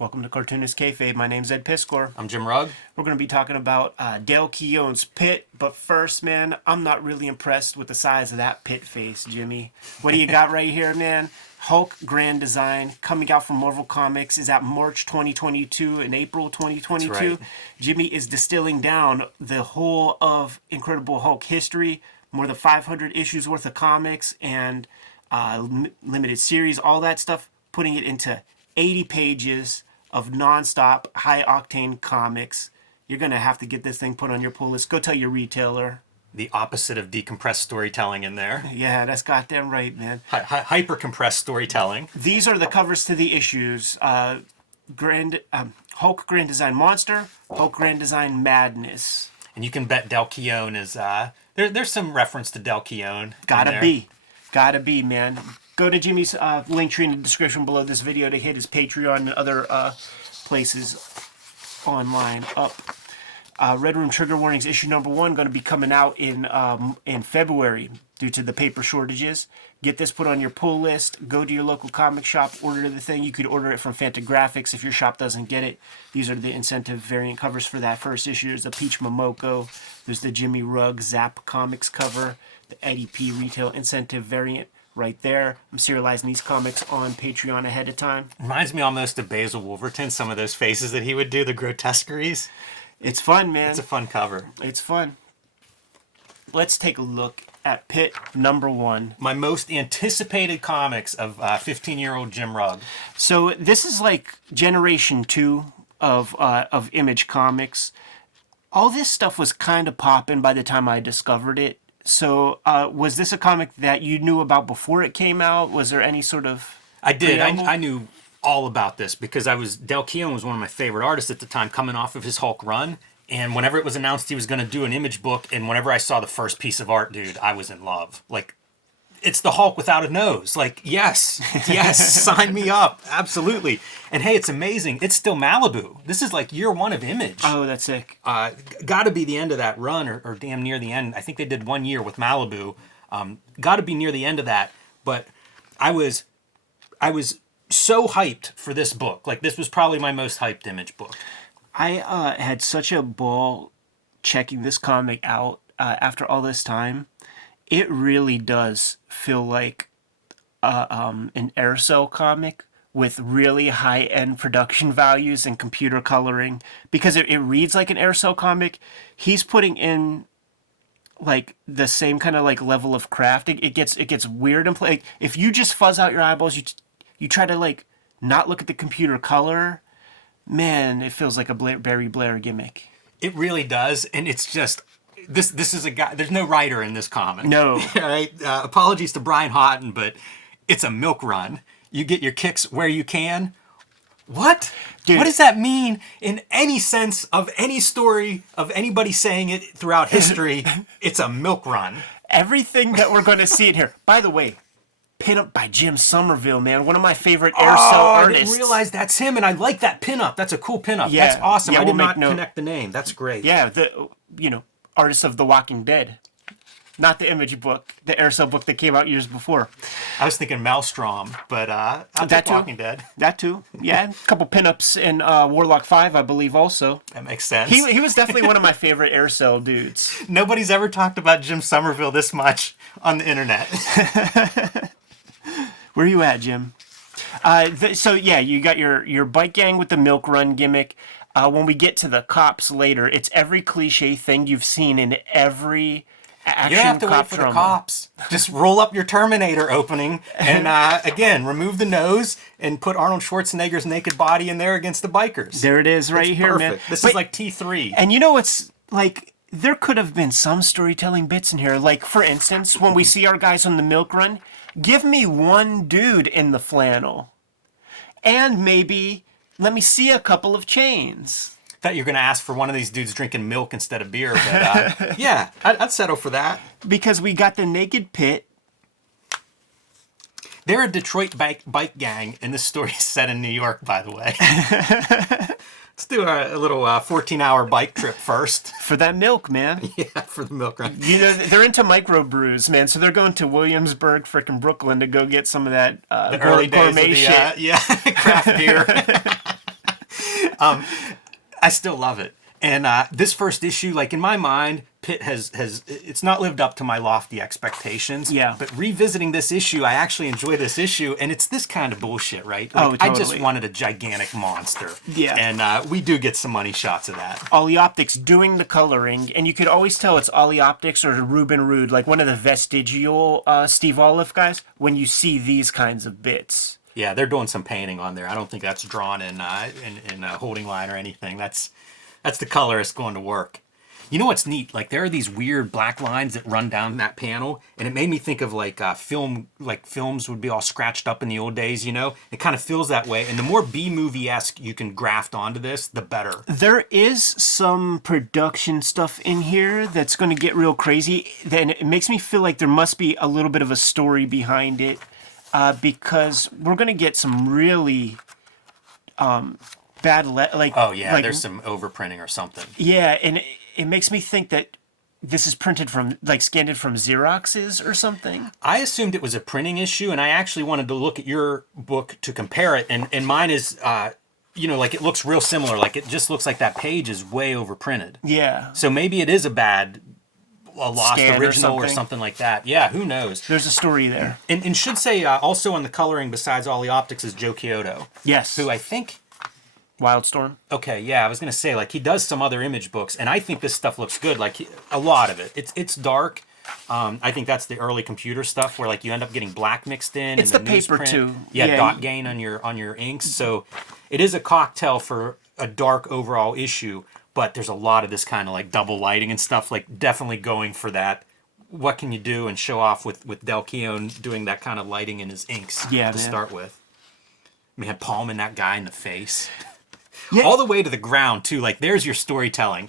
Welcome to Cartoonist Kayfabe. My name's Ed Piscor. I'm Jim Rugg. We're going to be talking about Dale Keown's PITT, but first, man, I'm not really impressed with the size of that PITT face, Jimmy. What do you got right here, man? Hulk Grand Design, coming out from Marvel Comics, is at March 2022 and April 2022. That's right. Jimmy is distilling down the whole of Incredible Hulk history, more than 500 issues worth of comics and limited series, all that stuff, putting it into 80 pages of non-stop, high-octane comics. You're going to have to get this thing put on your pull list. Go tell your retailer. The opposite of decompressed storytelling in there. Yeah, that's goddamn right, man. Hyper-compressed storytelling. These are the covers to the issues. Hulk Grand Design Monster, Hulk Grand Design Madness. And you can bet Del Keown is... There's some reference to Del Keown. Gotta be, man. Go to Jimmy's link tree in the description below this video to hit his Patreon and other places online up. Red Room Trigger Warnings issue number 1 going to be coming out in February due to the paper shortages. Get this put on your pull list. Go to your local comic shop. Order the thing. You could order it from Fantagraphics if your shop doesn't get it. These are the incentive variant covers for that first issue. There's the Peach Momoko. There's the Jimmy Rugg Zap Comics cover. The Eddie P retail incentive variant right there. I'm serializing these comics on Patreon ahead of time. Reminds me almost of Basil Wolverton, some of those faces that he would do, the grotesqueries. It's fun, man. It's a fun cover. It's fun. Let's take a look at PITT number 1. My most anticipated comics of 15-year-old Jim Rugg. So this is like generation 2 of Image Comics. All this stuff was kind of popping by the time I discovered it. So was this a comic that you knew about before it came out? Was there any sort of... I did. I knew all about this because Del Keown was one of my favorite artists at the time, coming off of his Hulk run. And whenever it was announced he was going to do an Image book, and whenever I saw the first piece of art, dude, I was in love. Like, it's the Hulk without a nose. Like, yes, sign me up. Absolutely. And hey, it's amazing. It's still Malibu. This is like year 1 of Image. Oh, that's sick. Got to be the end of that run, or damn near the end. I think they did 1 year with Malibu. Got to be near the end of that. But I was so hyped for this book. Like, this was probably my most hyped Image book. I had such a ball checking this comic out after all this time. It really does feel like an Aircel comic with really high-end production values and computer coloring, because it reads like an Aircel comic. He's putting in like the same kind of like level of craft. It gets weird and like if you just fuzz out your eyeballs, you try to like not look at the computer color. Man, it feels like a Barry Blair gimmick. It really does, and it's just this is a guy. There's no writer in this comic. No. All right. Apologies to Brian Houghton, but it's a milk run. You get your kicks where you can. What? Dude. What does that mean in any sense of any story of anybody saying it throughout history? It's a milk run. Everything that we're going to see in here. By the way, pinup by Jim Somerville, man. One of my favorite Aircel artists. I didn't realize that's him, and I like that pinup. That's a cool pinup. Yeah. That's awesome. Yeah, I did not connect the name. That's great. Yeah, artist of The Walking Dead. Not the Image book, the Aircel book that came out years before. I was thinking Maelstrom, but I'll take Walking Dead. That too. Yeah, a couple pinups in Warlock 5, I believe, also. That makes sense. He was definitely one of my favorite Aircel dudes. Nobody's ever talked about Jim Somerville this much on the internet. Where are you at, Jim? So yeah, you got your bike gang with the milk run gimmick. When we get to the cops later, it's every cliche thing you've seen in every action. You don't have to wait for drama. the cops. Just roll up your Terminator opening and again, remove the nose and put Arnold Schwarzenegger's naked body in there against the bikers. There it is right here, perfect. man. This is like T3. And you know what's like... There could have been some storytelling bits in here. Like, for instance, when we see our guys on the milk run, give me one dude in the flannel. And maybe let me see a couple of chains. Thought you were going to ask for one of these dudes drinking milk instead of beer, but yeah, I'd settle for that. Because we got the naked PITT. They're a Detroit bike gang, and this story is set in New York, by the way. Let's do a little 14-hour bike trip first. For that milk, man. Yeah, for the milk run. You know, they're into microbrews, man. So they're going to Williamsburg, frickin' Brooklyn, to go get some of that the early days gourmet of the, shit. yeah, craft beer. I still love it. And this first issue, like in my mind, PITT has it's not lived up to my lofty expectations. Yeah. But revisiting this issue, I actually enjoy this issue, and it's this kind of bullshit, right? Like, Oh, totally. I just wanted a gigantic monster. Yeah. And we do get some money shots of that. Ollie Optics doing the coloring, and you could always tell it's Ollie Optics or Ruben Rude, like one of the vestigial Steve Olive guys, when you see these kinds of bits. Yeah, they're doing some painting on there. I don't think that's drawn in a holding line or anything. That's the colorist going to work. You know what's neat? Like there are these weird black lines that run down that panel, and it made me think of like films would be all scratched up in the old days. You know, it kind of feels that way. And the more B-movie-esque you can graft onto this, the better. There is some production stuff in here that's going to get real crazy. Then it makes me feel like there must be a little bit of a story behind it, because we're going to get some really bad Oh yeah, there's some overprinting or something. Yeah, and it makes me think that this is printed from, like, scanned in from Xeroxes or something. I assumed it was a printing issue, and I actually wanted to look at your book to compare it, and mine is, like it looks real similar. Like it just looks like that page is way overprinted. Yeah. So maybe it is a lost Scan original or something like that. Yeah, who knows? There's a story there. And should say also on the coloring besides Ollie Optics is Joe Keown. Yes. Who I think... Wildstorm. Okay, yeah, I was gonna say like he does some other image books, and I think this stuff looks good. Like a lot of it, it's dark. I think that's the early computer stuff where like you end up getting black mixed in. It's and the paper newsprint. too. Yeah, dot gain on your inks. So it is a cocktail for a dark overall issue, but there's a lot of this kind of like double lighting and stuff. Like definitely going for that. What can you do and show off with Del Keown doing that kind of lighting in his inks to start with? Man, palming that guy in the face. Yeah. All the way to the ground, too. Like, there's your storytelling.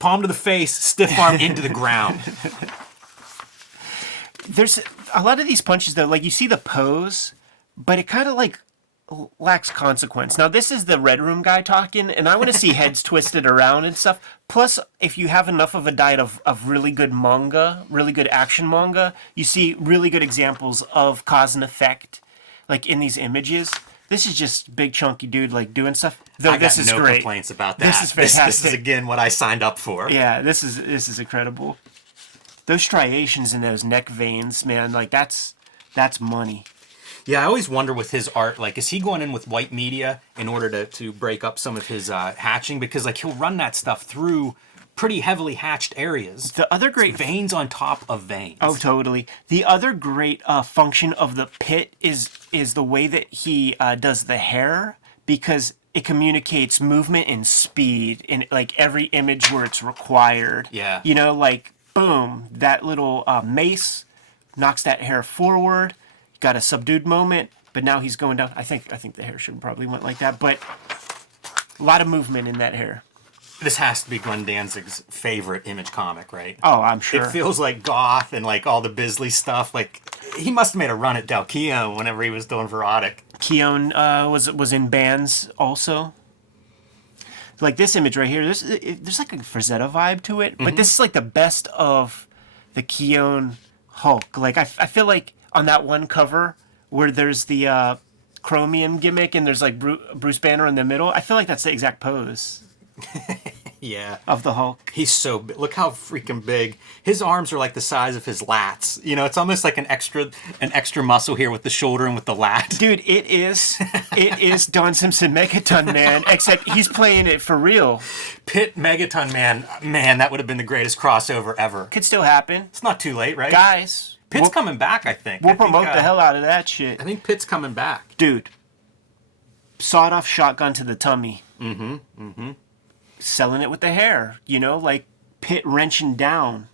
Palm to the face, stiff arm into the ground. There's a lot of these punches, though. Like, you see the pose, but it kind of, like, lacks consequence. Now, this is the Red Room guy talking, and I want to see heads twisted around and stuff. Plus, if you have enough of a diet of really good manga, really good action manga, you see really good examples of cause and effect, like, in these images. This is just big chunky dude like doing stuff. Though this is no great. Complaints about that. This is fantastic. This is again what I signed up for. Yeah, this is incredible. Those striations in those neck veins, man, like that's money. Yeah, I always wonder with his art, like, is he going in with white media in order to break up some of his hatching? Because like he'll run that stuff through pretty heavily hatched areas. The other great veins on top of veins. Oh, totally. The other great function of the PITT is the way that he does the hair, because it communicates movement and speed in like every image where it's required. Yeah. You know, like boom, that little mace knocks that hair forward. Got a subdued moment, but now he's going down. I think the hair should probably went like that, but a lot of movement in that hair. This has to be Glenn Danzig's favorite Image comic, right? Oh, I'm sure. It feels like goth and like all the Bisley stuff. Like he must have made a run at Del Keown whenever he was doing Verotic. Keown was in bands also. Like this image right here, there's like a Frazetta vibe to it, but this is like the best of the Keown Hulk. Like I feel like on that one cover where there's the chromium gimmick and there's like Bruce Banner in the middle, I feel like that's the exact pose. Yeah. Of the Hulk. He's so big. Look how freaking big. His arms are like the size of his lats. You know, it's almost like an extra muscle here with the shoulder and with the lat. Dude, it is Don Simpson Megaton Man, except he's playing it for real. PITT Megaton Man. Man, that would have been the greatest crossover ever. Could still happen. It's not too late, right? Guys. PITT's coming back, I think. We'll promote the hell out of that shit. I think PITT's coming back. Dude. Sawed-off shotgun to the tummy. Selling it with the hair, you know, like PITT wrenching down.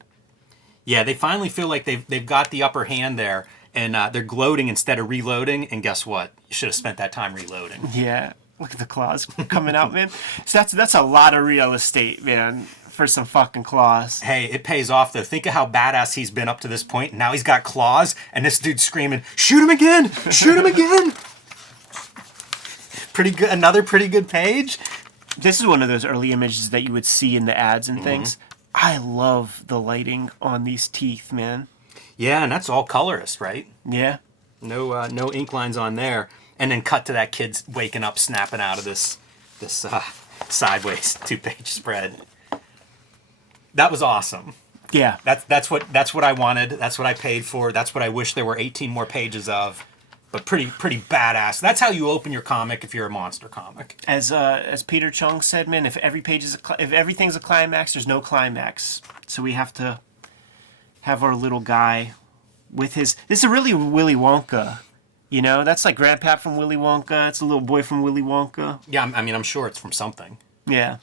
Yeah, they finally feel like they've got the upper hand there, and they're gloating instead of reloading. And guess what? You should have spent that time reloading. Yeah, look at the claws coming out, man. So that's a lot of real estate, man, for some fucking claws. Hey, it pays off though. Think of how badass he's been up to this point. Now he's got claws, and this dude's screaming, "Shoot him again! Shoot him again!" Pretty good. Another pretty good page. This is one of those early images that you would see in the ads and things. I love the lighting on these teeth, man. Yeah, and that's all colorist, right? Yeah. No ink lines on there. And then cut to that kid's waking up, snapping out of this sideways 2-page spread. That was awesome. Yeah. That's what I wanted. That's what I paid for. That's what I wish there were 18 more pages of. But pretty badass. That's how you open your comic if you're a monster comic. As Peter Chung said, man, if everything's a climax, there's no climax. So we have to have our little guy with his. This is really Willy Wonka. You know, that's like Grandpap from Willy Wonka. It's a little boy from Willy Wonka. Yeah, I mean, I'm sure it's from something. Yeah.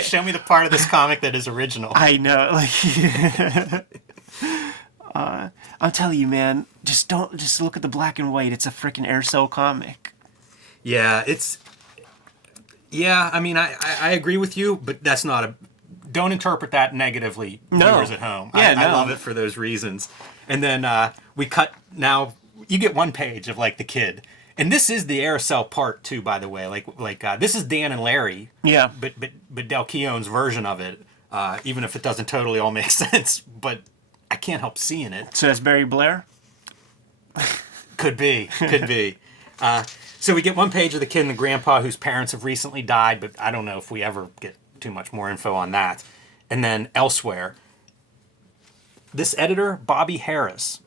Show me the part of this comic that is original. I know. Like, I'm telling you, man, just look at the black and white. It's a freaking Aircel comic. Yeah, I mean, I agree with you, but that's not a... Don't interpret that negatively, viewers at home. Yeah, I love it for those reasons. And then we cut... Now, you get one page of, like, the kid. And this is the Aircel part, too, by the way. Like this is Dan and Larry. Yeah. But Del Keown's version of it, even if it doesn't totally all make sense. But I can't help seeing it. So that's Barry Blair? Could be. So we get one page of the kid and the grandpa whose parents have recently died, but I don't know if we ever get too much more info on that. And then elsewhere, this editor, Bobby Harris.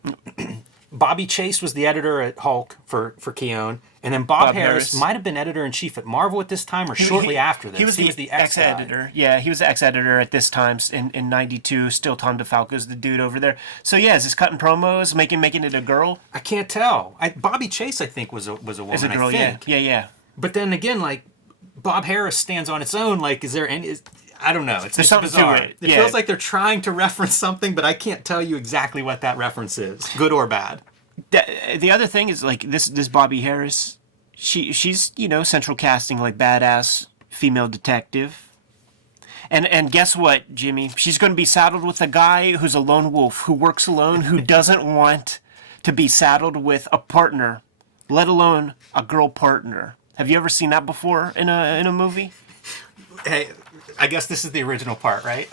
Bobby Chase was the editor at Hulk for Keown, and then Bob Harris might have been editor-in-chief at Marvel at this time or shortly after this. He was the ex-editor. Yeah, he was the ex-editor at this time in 92. Still Tom DeFalco's the dude over there. So yeah, is this cutting promos, making it a girl? I can't tell. Bobby Chase, I think, was a woman. Is a girl, I think. Yeah. But then again, like, Bob Harris stands on its own. Like, is there any... I don't know. It's There's just bizarre. To it. It feels like they're trying to reference something, but I can't tell you exactly what that reference is, good or bad. The other thing is, like, this Bobby Harris, she's, you know, central casting, like, badass female detective. And guess what, Jimmy? She's going to be saddled with a guy who's a lone wolf, who works alone, who doesn't want to be saddled with a partner, let alone a girl partner. Have you ever seen that before in a movie? Hey, I guess this is the original part, right?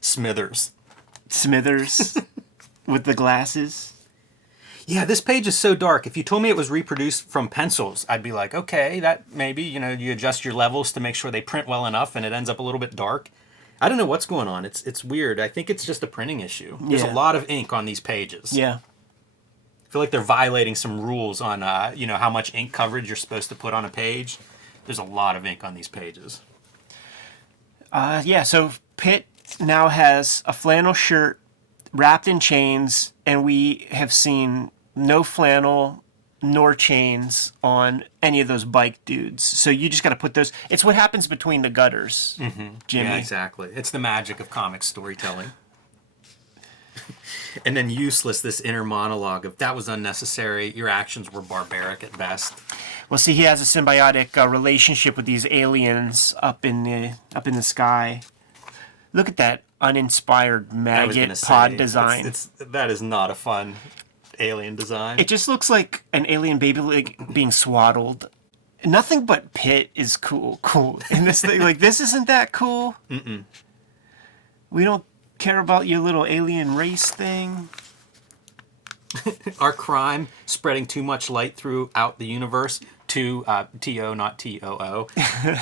Smithers with the glasses. Yeah, this page is so dark. If you told me it was reproduced from pencils, I'd be like, okay, that maybe, you know, you adjust your levels to make sure they print well enough and it ends up a little bit dark. I don't know what's going on. It's weird. I think it's just a printing issue. There's a lot of ink on these pages. Yeah. I feel like they're violating some rules on, you know, how much ink coverage you're supposed to put on a page. There's a lot of ink on these pages. Yeah, so PITT now has a flannel shirt wrapped in chains, and we have seen no flannel nor chains on any of those bike dudes. So you just got to put those... It's what happens between the gutters, Jimmy. Yeah, exactly. It's the magic of comic storytelling. And then useless, this inner monologue of, that was unnecessary, your actions were barbaric at best. Well, see, he has a symbiotic relationship with these aliens up in the sky. Look at that uninspired maggot pod design. That is not a fun alien design. It just looks like an alien baby like being swaddled. Nothing but PITT is cool. And this thing, like, this isn't that cool. We don't care about your little alien race thing. Our crime spreading too much light throughout the universe to T-O, not T-O-O.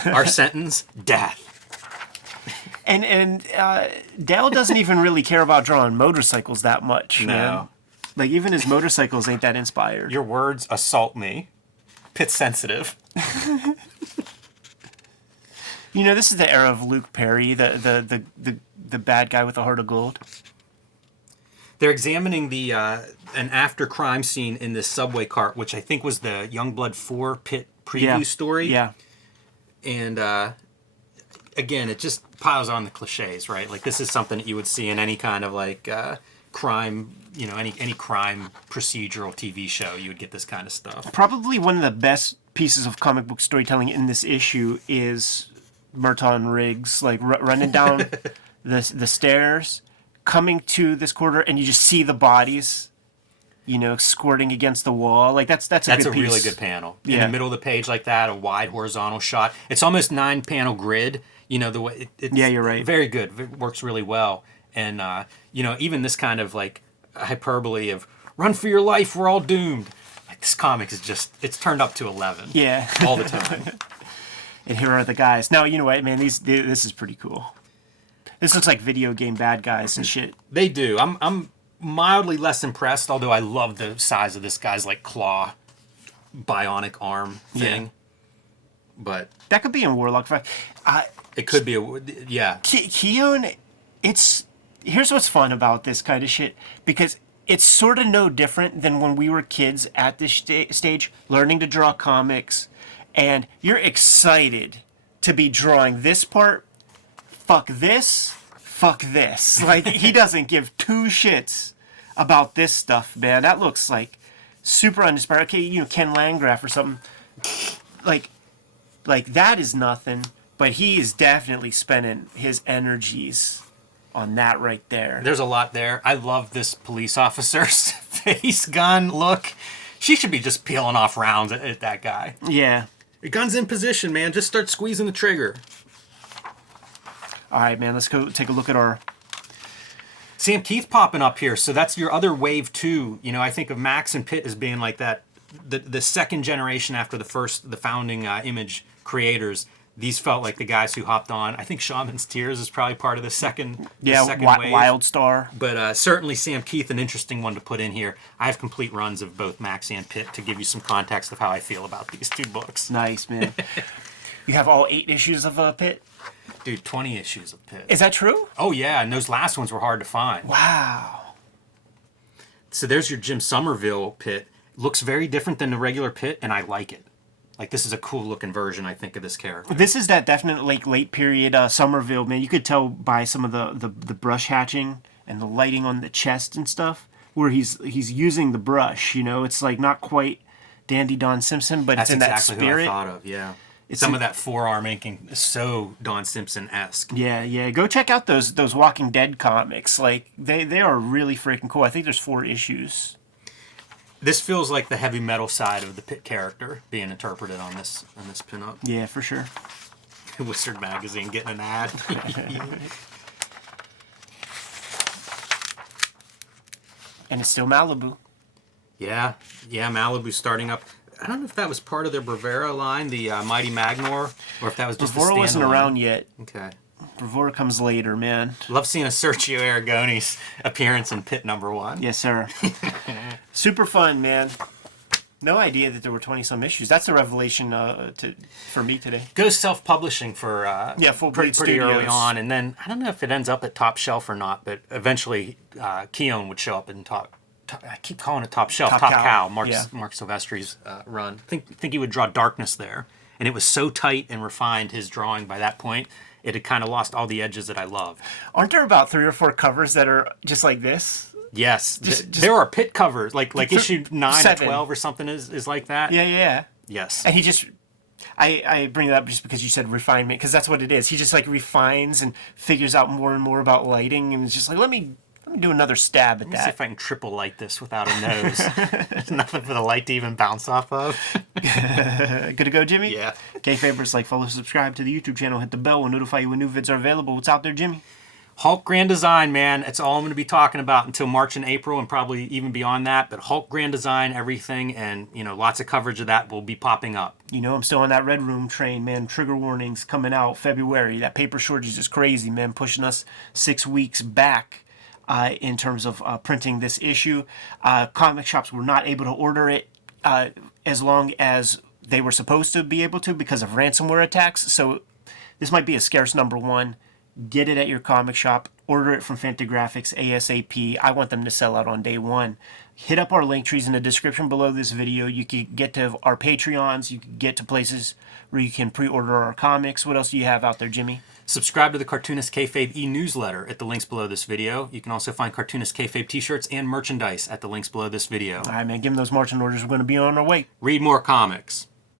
Our sentence, death. And Dale doesn't even really care about drawing motorcycles that much, man. Like, even his motorcycles ain't that inspired. Your words assault me. PITT sensitive. You know, this is the era of Luke Perry, the bad guy with a heart of gold. They're examining the an after crime scene in this subway cart, which I think was the Youngblood 4 PITT preview story. Yeah. And again, it just piles on the cliches, right? Like, this is something that you would see in any kind of like crime, you know, any crime procedural TV show. You would get this kind of stuff. Probably one of the best pieces of comic book storytelling in this issue is Merton Riggs, like running down the stairs, coming to this corridor, and you just see the bodies, you know, squirting against the wall. Like, that's a good piece. Really good panel. In the middle of the page like that, a wide horizontal shot. It's almost 9-panel grid. You know, the way it's you're right. Very good. It works really well. And you know, even this kind of like hyperbole of "run for your life, we're all doomed." Like, This comic is just, it's turned up to 11. Yeah. All the time. And here are the guys. Now, you know what, man? This is pretty cool. This looks like video game bad guys and shit. They do. I'm mildly less impressed, although I love the size of this guy's like claw bionic arm thing. Yeah. But That could be in Warlock. it could be yeah. Keown, here's what's fun about this kind of shit, because it's sort of no different than when we were kids at this stage, learning to draw comics, and you're excited to be drawing this part. Fuck this. Like, he doesn't give two shits about this stuff, man. That looks like super uninspired. Okay, you know, Ken Landgraf or something. Like that is nothing, but he is definitely spending his energies on that right there. There's a lot there. I love this police officer's face gun look. She should be just peeling off rounds at that guy. Yeah. The gun's in position, man. Just start squeezing the trigger. All right, man. Let's go take a look at our... Sam Keith popping up here. So that's your other wave 2. You know, I think of Max and PITT as being like that, the second generation after the founding Image creators. These felt like the guys who hopped on. I think Shaman's Tears is probably part of the second wave. Wildstar. But certainly Sam Keith, an interesting one to put in here. I have complete runs of both Max and PITT to give you some context of how I feel about these two books. Nice, man. You have all 8 issues of PITT? Dude, 20 issues of PITT. Is that true? Oh, yeah, and those last ones were hard to find. Wow. So there's your Jim Somerville PITT. Looks very different than the regular PITT, and I like it. Like, this is a cool looking version, I think, of this character. This is that definite like late period Somerville, man. You could tell by some of the brush hatching and the lighting on the chest and stuff, where he's using the brush. You know, it's like not quite Dandy Don Simpson, but That's it's in exactly that spirit. Who I thought of, yeah. Some of that forearm inking is so Don Simpson-esque. Yeah. Go check out those Walking Dead comics. Like they are really freaking cool. I think there's 4 issues. This feels like the heavy metal side of the PITT character being interpreted on this pinup. Yeah, for sure. Wizard Magazine getting an ad. And it's still Malibu. Yeah, Malibu starting up. I don't know if that was part of their Bravura line, the Mighty Magnor, or if that was just Bravura wasn't around yet. Okay. Bravura comes later, man. Love seeing a Sergio Aragone's appearance in PITT #1. Yes, sir. Super fun, man. No idea that there were 20-some issues. That's a revelation for me today. Goes self-publishing for Full Bleed pretty Studios. early on, and then I don't know if it ends up at Top Shelf or not, but eventually Keown would show up in I keep calling it Top Shelf. Top Cow. Mark Silvestri's run. I think he would draw Darkness there, and it was so tight and refined, his drawing by that point, it had kind of lost all the edges that I loved. Aren't there about 3 or 4 covers that are just like this? Yes, there are PITT covers, like issue 9 7. or 12 or something is like that. Yeah. Yes. And he just, I bring it up just because you said refinement, because that's what it is. He just like refines and figures out more and more about lighting, and it's just like, let me do another stab at Let me see if I can triple light this without a nose. There's nothing for the light to even bounce off of. Good to go, Jimmy? Yeah. Kayfabers, like, follow, subscribe to the YouTube channel, hit the bell, we'll notify you when new vids are available. What's out there, Jimmy? Hulk Grand Design, man. It's all I'm going to be talking about until March and April, and probably even beyond that. But Hulk Grand Design, everything, and lots of coverage of that will be popping up. You know, I'm still on that Red Room train, man. Trigger warnings coming out February. That paper shortage is just crazy, man. Pushing us 6 weeks back in terms of printing this issue. Comic shops were not able to order it as long as they were supposed to be able to because of ransomware attacks. So this might be a scarce #1. Get it at your comic shop. Order it from Fantagraphics ASAP. I want them to sell out on day 1. Hit up our link trees in the description below this video. You can get to our Patreons. You can get to places where you can pre-order our comics. What else do you have out there, Jimmy? Subscribe to the Cartoonist Kayfabe e-newsletter at the links below this video. You can also find Cartoonist Kayfabe t-shirts and merchandise at the links below this video. All right, man. Give them those marching orders. We're going to be on our way. Read more comics.